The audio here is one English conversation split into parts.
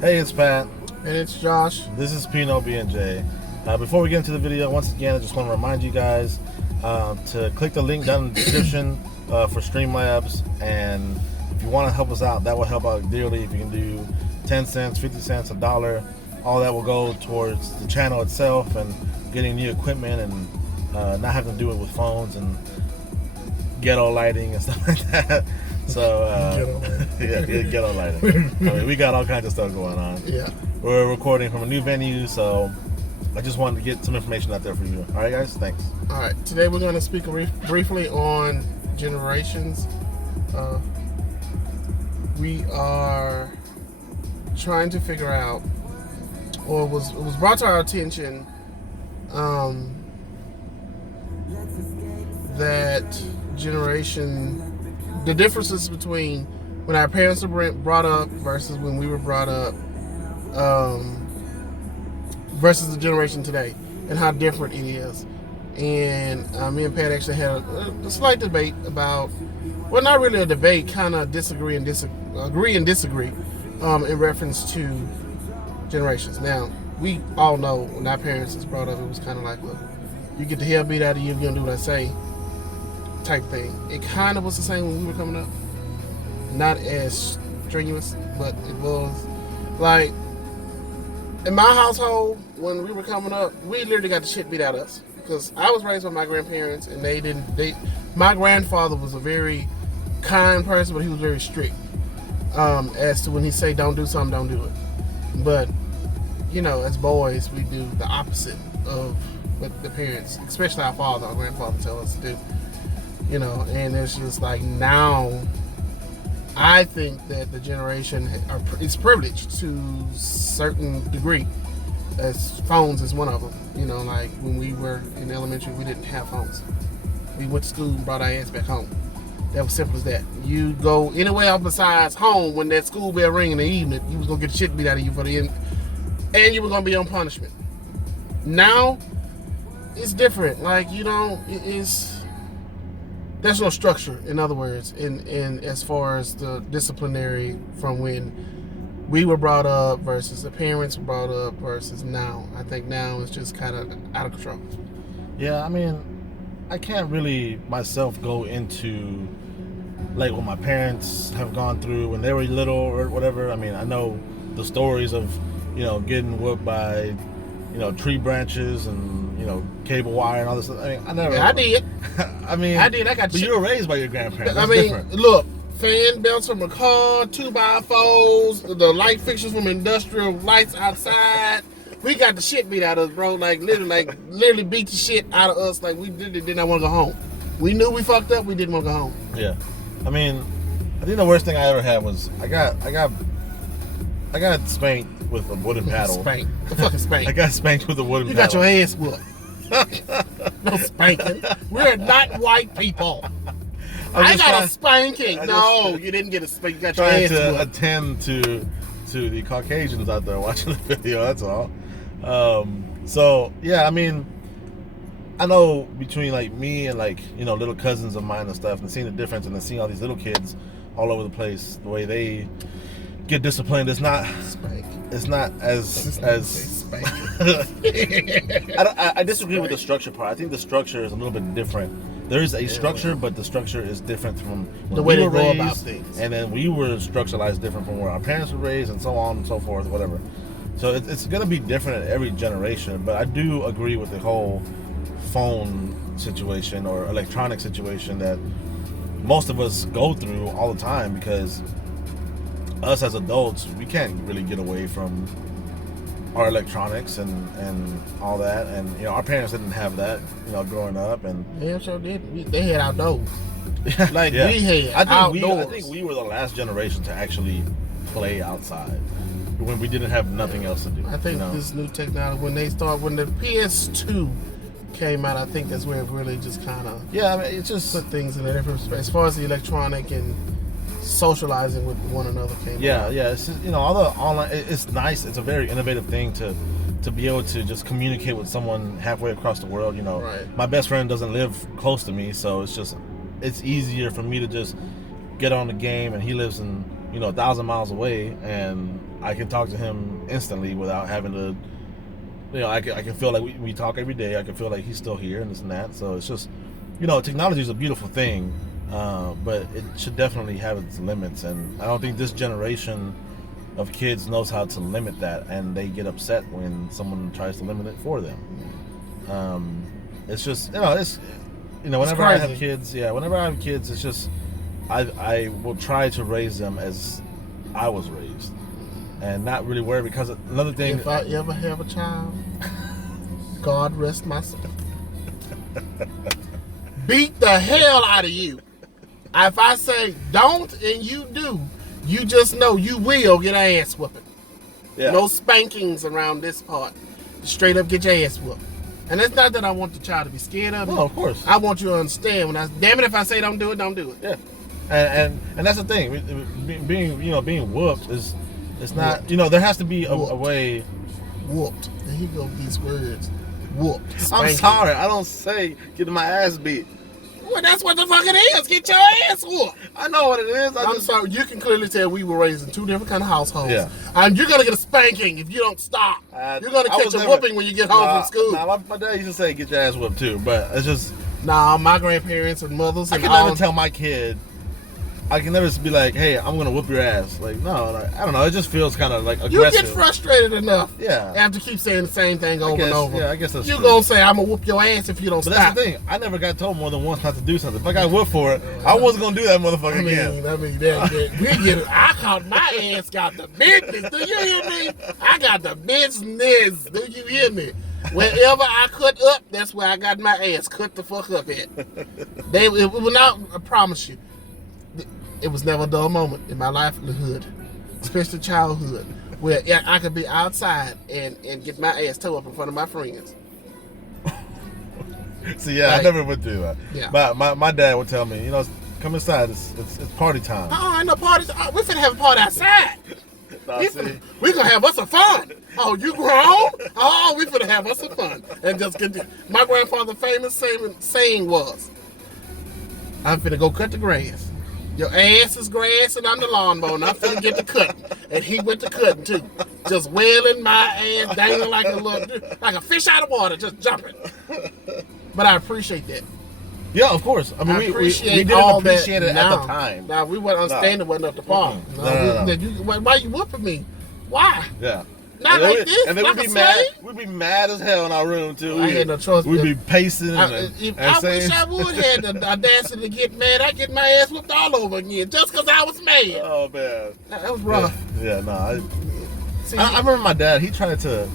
Hey, it's Pat. And it's Josh. This is Pino B&J. Before we get into the video, once again, I just want to remind you guys to click the link down in the description for Streamlabs. And if you want to help us out, that will help out dearly. If you can do 10 cents, 50 cents, $1, all that will go towards the channel itself and getting new equipment and not having to do it with phones and ghetto lighting and stuff like that. So, ghetto lighting. I mean, we got all kinds of stuff going on. Yeah. We're recording from a new venue, so I just wanted to get some information out there for you. All right, guys? Thanks. All right. Today we're going to speak briefly on generations. We are trying to figure out, or it was brought to our attention, that the differences between when our parents were brought up versus when we were brought up, versus the generation today, and how different it is. And me and Pat actually had a slight debate about, well, not really a debate, kind of agree and disagree in reference to generations. Now, we all know when our parents was brought up, it was kind of like, look, you get the hell beat out of you, you're going to do what I say, type thing. It kind of was the same when we were coming up. Not as strenuous, but it was like, in my household, when we were coming up, we literally got the shit beat out of us. Because I was raised by my grandparents, and my grandfather was a very kind person, but he was very strict. As to when he say don't do something, don't do it. But, you know, as boys, we do the opposite of what the parents, especially our grandfather tell us to do. You know, and it's just like, now I think that the generation is privileged to a certain degree, as phones is one of them. You know, like when we were in elementary, we didn't have phones. We went to school and brought our ass back home. That was simple as that. You go anywhere else besides home when that school bell ring in the evening, you was gonna get the shit beat out of you for the end, and you were gonna be on punishment. Now, it's different. Like, you know, there's no structure, in other words, in as far as the disciplinary from when we were brought up versus the parents were brought up versus now. I think now it's just kind of out of control. Yeah, I mean, I can't really myself go into like what my parents have gone through when they were little or whatever. I mean, I know the stories of, you know, getting whooped by, you know, tree branches and, you know, cable wire and all this. I mean, I never. Yeah, I did. I mean, I did. I got. But you were raised by your grandparents. That's I mean, different. Look, fan belts from a car, 2x4s, the light fixtures from industrial lights outside. We got the shit beat out of us, bro. Like literally beat the shit out of us. Like we did not want to go home. We knew we fucked up. We didn't want to go home. Yeah, I mean, I think the worst thing I ever had was I got spanked with a wooden paddle. Spanked. The fucking spank. I got spanked with a wooden You paddle. got your ass whooped. No spanking. We're not white people. I got a spanking. No, you didn't get a spanking. You got your Trying ass to whooped. attend to the Caucasians out there watching the video. That's all. So yeah, I mean, I know between like me and like, you know, little cousins of mine and stuff, and seeing the difference, and then seeing all these little kids all over the place, the way they get disciplined, it's not Spank. it's not as Spank. I disagree with the structure part. I think the structure is a little bit different. There is a structure, but the structure is different from when The way we they were go raised, about things. and then we were structuralized different from where our parents were raised, and so on and so forth, whatever. So it's going to be different in every generation. But I do agree with the whole phone situation or electronic situation that most of us go through all the time, because us as adults, we can't really get away from our electronics and all that, and you know, our parents didn't have that, you know, growing up, and Yeah, sure did. They had outdoors. Like yeah. we had outdoors. I think we were the last generation to actually play outside when we didn't have nothing else to do. I think you know? this new technology, when the PS2 came out, I think that's where it really just kind of Yeah, I mean, it's just put things in a different space. As far as the electronic and socializing with one another came out. yeah. It's just, you know, all the online. It's nice. It's a very innovative thing to be able to just communicate with someone halfway across the world. You know, Right. My best friend doesn't live close to me, so it's easier for me to just get on the game, and he lives in 1,000 miles away, and I can talk to him instantly without having to. I can feel like we talk every day. I can feel like he's still here and this and that. So it's just, technology is a beautiful thing, but it should definitely have its limits. And I don't think this generation of kids knows how to limit that, and they get upset when someone tries to limit it for them. It's just, whenever I have kids, it's just, I will try to raise them as I was raised. And not really worry, because another thing. If I ever have a child, God rest my soul. Beat the hell out of you. If I say don't and you do, you just know you will get an ass whooping. Yeah. No spankings around this part. Straight up get your ass whooped. And it's not that I want the child to be scared of me. No, of course. I want you to understand damn it, if I say don't do it, don't do it. Yeah. And that's the thing. Being whooped is. It's not, there has to be a way. Whooped. There you go, these words. Whooped. I'm Spanking. sorry, I don't say getting my ass beat. Well, that's what the fuck it is. Get your ass whooped. I know what it is. I'm sorry. You can clearly tell we were raised in two different kind of households. Yeah. And you're going to get a spanking if you don't stop. You're going to catch a whooping when you get home from school. My dad used to say get your ass whooped too, but it's just. My grandparents and mothers. I can never tell my kid. I can never be like, hey, I'm gonna whoop your ass. Like, no, I don't know. It just feels kind of like aggressive. You get frustrated enough. Yeah. After keep saying the same thing over and over. Yeah, I guess that's you true. Gonna say I'm gonna whoop your ass if you don't but stop. That's the thing. I never got told more than once not to do something. If I got whooped for it, I wasn't gonna do that motherfucker again. We get it. I caught my ass got the business. Do you hear me? I got the business. Do you hear me? Wherever I cut up, that's where I got my ass cut the fuck up at. It will not. I promise you. It was never a dull moment in my livelihood, especially childhood, where I could be outside and get my ass towed up in front of my friends. See, I never went through that. Yeah. My dad would tell me, come inside. It's party time. Ain't no parties. We finna have a party outside. We gonna have us some fun. Oh, you grown? Oh, we finna have us some fun and just get. My grandfather's famous saying was, "I'm finna go cut the grass. Your ass is grass and I'm the lawnmower, and I'm finna get to cutting." And he went to cutting too. Just wailing my ass, dangling like a fish out of water, just jumping. But I appreciate that. Yeah, of course. I mean, we didn't appreciate it at the time. Now, we weren't understanding wasn't up to par. No. Why you whooping me? Why? Yeah. Not like this. And then like we'd be mad. We'd be mad as hell in our room too. I had no choice. We'd be pacing I wish I would have the audacity to get mad. I get my ass whooped all over again just because I was mad. Oh man, that was rough. Yeah, no. I remember my dad. He tried to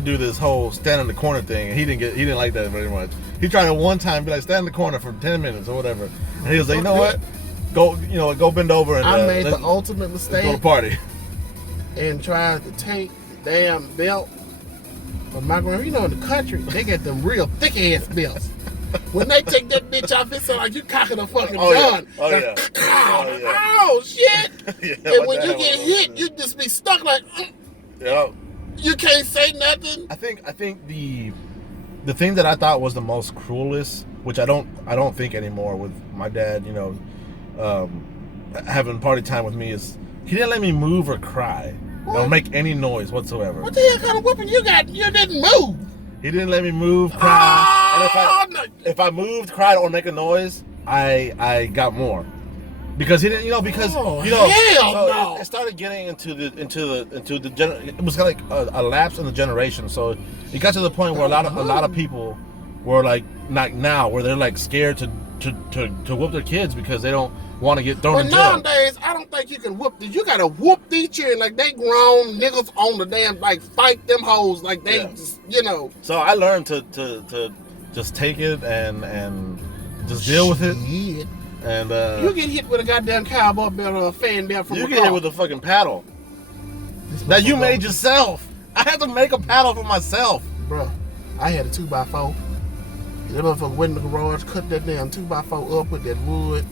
do this whole stand in the corner thing, and he didn't like that very much. He tried it one time, be like, stand in the corner for 10 minutes or whatever, and he was like, you know what, go bend over and. I made the ultimate mistake. Go to party. And tried to take the damn belt. But my grandma, in the country, they get them real thick ass belts. When they take that bitch off, it sounds like you cocking a fucking gun. Oh, yeah. Oh, shit. Yeah, and when you get hit, you just be stuck like. Yeah. You can't say nothing. I think the thing that I thought was the most cruelest, which I don't think anymore with my dad, having party time with me, is he didn't let me move or cry or make any noise whatsoever. What the hell kind of whooping you got? You didn't move. He didn't let me move, cry. And if I moved, cried, or make a noise, I got more. Because he didn't, hell no. It started getting into the it was kind of like a lapse in the generation. So it got to the point where a lot of people were like, not now, where they're like scared to whoop their kids because they don't want to get thrown in jail. Nowadays, I don't think you can whoop these. You gotta whoop these children like they grown niggas on the damn, like fight them hoes like they just, So I learned to just take it and just deal with it. Shit. And you get hit with a goddamn cowboy belt or a fan belt from you a get car. hit with a fucking paddle that you made yourself. I had to make a paddle for myself. Bro, I had a 2x4. That motherfucker went in the garage, cut that damn 2x4 up with that wood,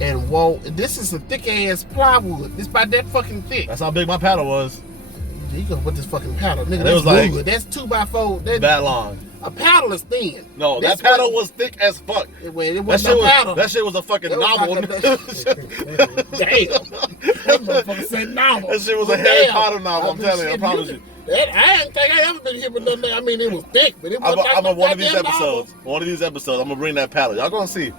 and whoa, this is a thick ass plywood. It's about that fucking thick. That's how big my paddle was. You go with this fucking paddle, nigga. And it That's was like- wood. That's 2x4. That long. A paddle is thin. No, This that paddle one- was thick as fuck. It That wasn't shit no was, paddle. that shit was a fucking It was novel. like Damn. That motherfucker said novel. That shit was a Well, Harry damn. Potter novel, I'm telling you, I Shit, promise you. I didn't think I ever been hit with nothing. I mean, it was thick, but it I'm wasn't like no one of these goddamn episodes. novel. One of these episodes, I'm gonna bring that paddle. Y'all gonna see.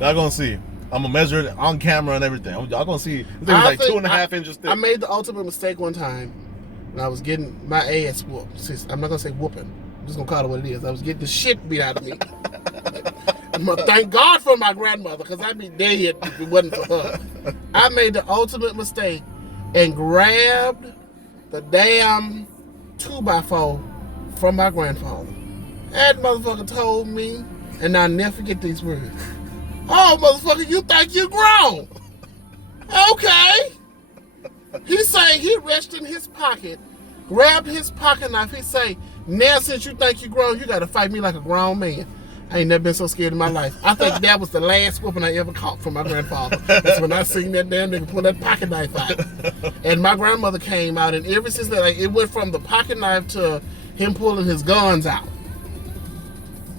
Y'all gonna see. I'm gonna measure it on camera and everything. Y'all gonna see. This thing was like think 2.5 inches thick. I made the ultimate mistake one time when I was getting my ass whooped. I'm not gonna say whooping. I'm just gonna call it what it is. I was getting the shit beat out of me. Thank God for my grandmother, because I'd be dead if it wasn't for her. I made the ultimate mistake and grabbed the damn 2x4 from my grandfather. That motherfucker told me, and I'll never forget these words. Oh, motherfucker, you think you grown? Okay. He say he reached in his pocket, grabbed his pocket knife. He say, now since you think you grown, you got to fight me like a grown man. I ain't never been so scared in my life. I think that was the last whooping I ever caught from my grandfather. That's when I seen that damn nigga pull that pocket knife out. And my grandmother came out, and ever since that, like, it went from the pocket knife to him pulling his guns out.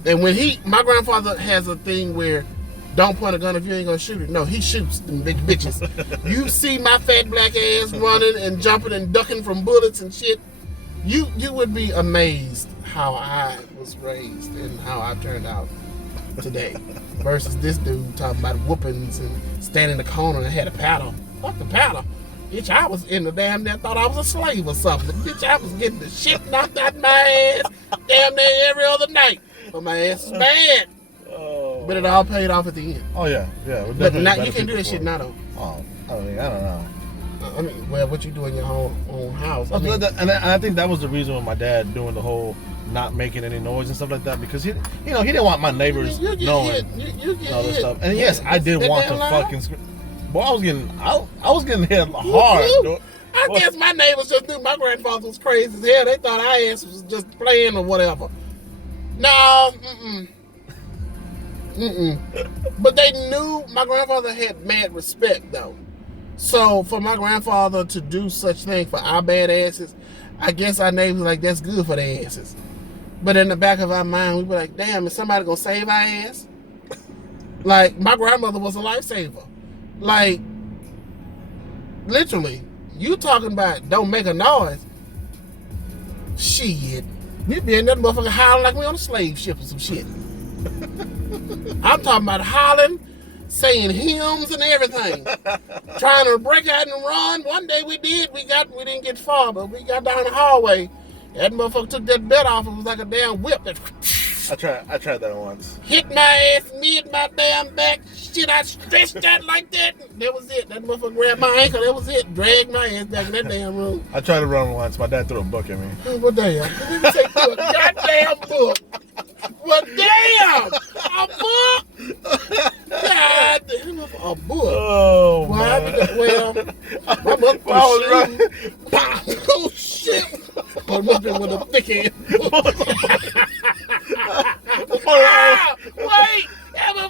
And when my grandfather has a thing where, don't point a gun if you ain't gonna shoot it. No, he shoots them big bitches. You see my fat black ass running and jumping and ducking from bullets and shit, you would be amazed how I was raised and how I turned out today. Versus this dude talking about whoopings and standing in the corner and had a paddle. Fuck the paddle. Bitch, I was in the damn near thought I was a slave or something. Bitch, I was getting the shit knocked out my ass damn near every other night. But my ass is bad. Oh. But it all paid off at the end. Oh yeah, yeah. we're But definitely now better you can't do people that shit for it. now though. Oh, I don't know. I mean, well, what you do in your own house? I mean, And I think that was the reason with my dad doing the whole not making any noise and stuff like that, because he didn't want my neighbors you get knowing hit. You get all this hit. stuff. And yes, I did That want to damn loud? fucking scream. Boy, I was getting hit hard. dude. I guess my neighbors just knew my grandfather was crazy as hell. They thought our ass was just playing or whatever. No, But they knew my grandfather had mad respect though. So for my grandfather to do such thing for our bad asses, I guess our neighbors like, that's good for their asses. But in the back of our mind, we be like, damn, is somebody gonna save our ass? Like, my grandmother was a lifesaver. Like, literally, you talking about don't make a noise. Shit. We be in that motherfucker howling like we on a slave ship or some shit. I'm talking about howling, saying hymns and everything. Trying to break out and run. One day we did. We didn't get far, but we got down the hallway. That motherfucker took that belt off. It was like a damn whip that I tried that once. hit my ass mid my damn back. Shit, I stretched out like that. That was it. That motherfucker grabbed my ankle. That was it. Dragged my ass back in that damn room. I tried to run once. My dad threw a book at me. Well, damn. Let me take you a goddamn book. Well, damn. A book? God damn. A book. Oh Well, man. my mother I was right. Oh, shit. My mother with a thick hand. Wait.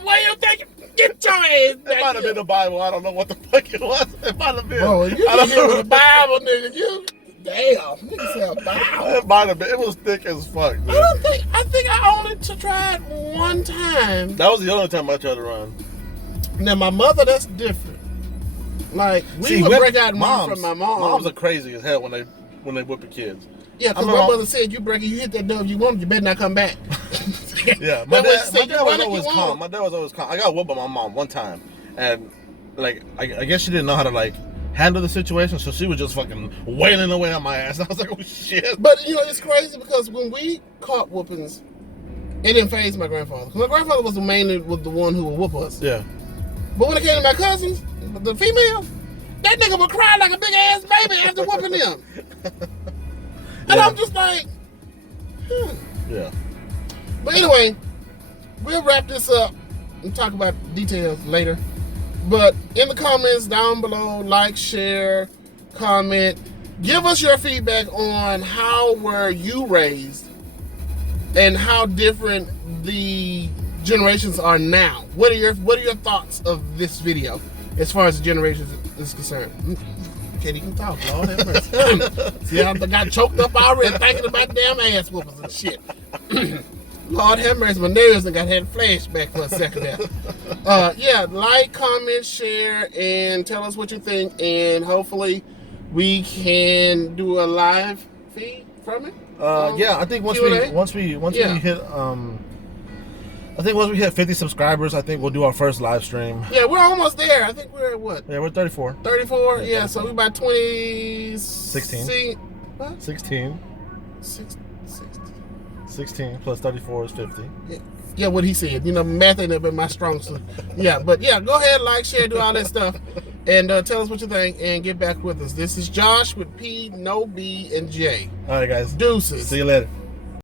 Why you think? Get your ass back It might have here. been the Bible. I don't know what the fuck it was. It might have been. Bro, you I don't get hit with know. a Bible, nigga. You damn. Nigga say a Bible. It might have been. It was thick as fuck. Dude. I think I only tried one time. That was the only time I tried to run. Now my mother, that's different. Like we would break out and run from my mom. Moms are crazy as hell when they whip the kids. Yeah, because I my remember- mother said you hit that dove you want, you better not come back. Yeah, my That's what she dad said, you was run if always you calm. want. My dad was always calm. I got whooped by my mom one time, and like I guess she didn't know how to like handle the situation, so she was just fucking wailing away on my ass. And I was like, oh shit. But you know, it's crazy because when we caught whoopings, it didn't faze my grandfather. 'Cause my grandfather was the one who would whoop us. Yeah. But when it came to my cousins, the females, that nigga would cry like a big ass baby after whooping them. And Yeah. I'm just like, Yeah. But anyway, we'll wrap this up and talk about details later. But in the comments down below, like, share, comment, give us your feedback on how were you raised and how different the generations are now. What are your thoughts of this video as far as the generations is concerned? can't even talk. Lord have mercy. See, I got choked up already thinking about damn ass whoopers and shit. Lord have mercy, my nerves and got had a flashback for a second there. Yeah, like, comment, share, and tell us what you think, and hopefully we can do a live feed from it. Yeah, I think once we hit I think once we hit 50 subscribers, I think we'll do our first live stream. Yeah, we're almost there. I think we're at what? Yeah, we're 34. 34? Yeah, so we're about 20... 16. What? 16. 16 plus 34 is 50. Yeah, what he said. You know, math ain't been my strong suit. Yeah, but yeah, go ahead, like, share, do all that stuff. And tell us what you think and get back with us. This is Josh with P, no B, and J. All right, guys. Deuces. See you later.